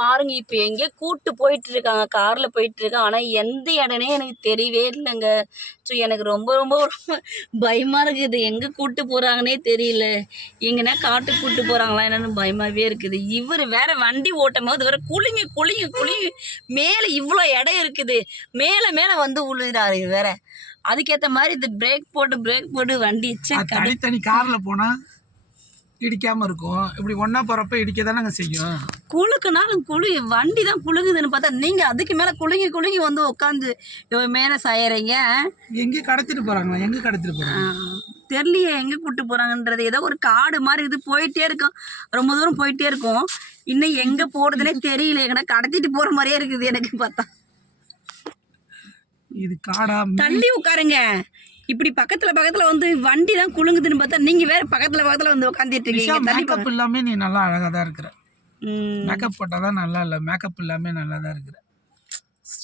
பாருங்க இப்போ எங்கேயோ கூட்டு போயிட்டு இருக்காங்க காரில் போயிட்டு இருக்காங்க ஆனால் எந்த இடனே எனக்கு தெரியவே இல்லைங்க. ஸோ எனக்கு ரொம்ப ரொம்ப பயமாக இருக்குது. எங்கே கூட்டு போகிறாங்கன்னே தெரியல. எங்கன்னா காட்டுக்கு கூட்டு போகிறாங்களா என்னன்னு பயமாகவே இருக்குது. இவர் வேற வண்டி ஓட்டும் போது வேற குளிங்க குளிங்க குளிங்க மேலே இவ்வளோ இடம் இருக்குது. மேலே மேலே வந்து இது வேற. அதுக்கேற்ற மாதிரி இது பிரேக் போட்டு பிரேக் போட்டு வண்டி தனித்தனி கார்ல போனா இடிக்காம இருக்கும். இப்படி ஒண்ணா போறப்ப இடிக்க தானங்க செய்யும். குலுக்குனாலும் குழு வண்டி தான் குலுங்குதுன்னு பார்த்தா நீங்கள் அதுக்கு மேலே குலுங்கி குலுங்கி வந்து உட்காந்து மேலே சாயறீங்க. எங்க கடத்திட்டு போறாங்களா? எங்க கடத்திட்டு போறாங்க? தெரியலையே எங்கே கூட்டு போகிறாங்கன்றது ஏதோ ஒரு காடு மாதிரி இது போயிட்டே இருக்கும். ரொம்ப தூரம் போயிட்டே இருக்கும். இன்னும் எங்கே போகிறதுனே தெரியல. எங்கன்னா கடத்திட்டு போகிற மாதிரியே இருக்குது எனக்கு பார்த்தா. இது காடா தள்ளி உட்காருங்க. இப்படி பக்கத்தில் பக்கத்தில் வந்து வண்டி தான் குலுங்குதுன்னு பார்த்தா நீங்கள் வேற பக்கத்தில் பக்கத்தில் வந்து உட்காந்துட்டு இருக்கீங்க. மேக்கப் இல்லாம நீ நல்லா அழகா தான் இருக்கிற. ம், மேக்கப் போட்டாதான் நல்லா இல்ல. மேக்கப் இல்லாம நல்லா தான் இருக்கிற.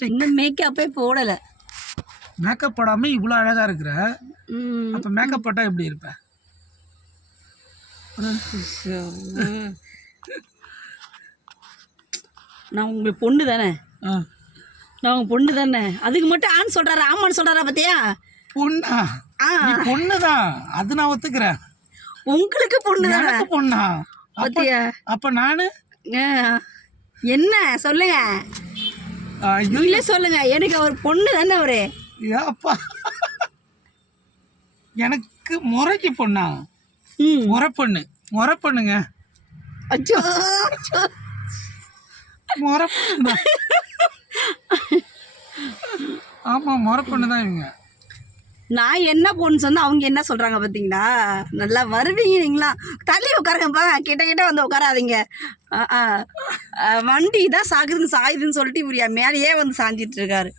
இன்னும் மேக்கப்பே போடலை. மேக்கப் போடாம இவ்வளவு அழகா இருக்கிற? அப்ப மேக்கப் போட்டா எப்படி இருப்ப? நான் உங்கள் பொண்ணு தானே. நான் உங்கள் பொண்ணு தானே? அதுக்கு மட்டும் ஆண் சொல்கிறாரு ஆமான்னு சொல்கிறாரா பார்த்தியா பொண்ணா? நீ பொண்ணுதான் அது நான் ஒத்துக்கிறேன். உங்களுக்கு பொண்ணு எனக்கு பொண்ணா? அப்ப அப்ப நானு. என்ன? சொல்லுங்க. நீங்களே சொல்லுங்க. எனக்கு அவர் பொண்ணு தானே அவரு? அப்பா. எனக்கு முறைக்கு பொண்ணா. ம். முறை பொண்ணு முறை பொண்ணுங்க அச்சோ. முறை பொண்ணு ஆமா முறை பொண்ணு தான் இவங்க. நான் என்ன பொண்ணு சொன்னா அவங்க என்ன சொல்றாங்க பாத்தீங்களா? நல்லா வருவீங்க நீங்களா தள்ளி உட்காருங்கப்பா கிட்ட கிட்ட வந்து உட்காராதீங்க. ஆ, வண்டி தான் சாகுதுன்னு சாயுதுன்னு சொல்லிட்டு இவர் மேலேயே வந்து சாஞ்சிட்டு இருக்காரு.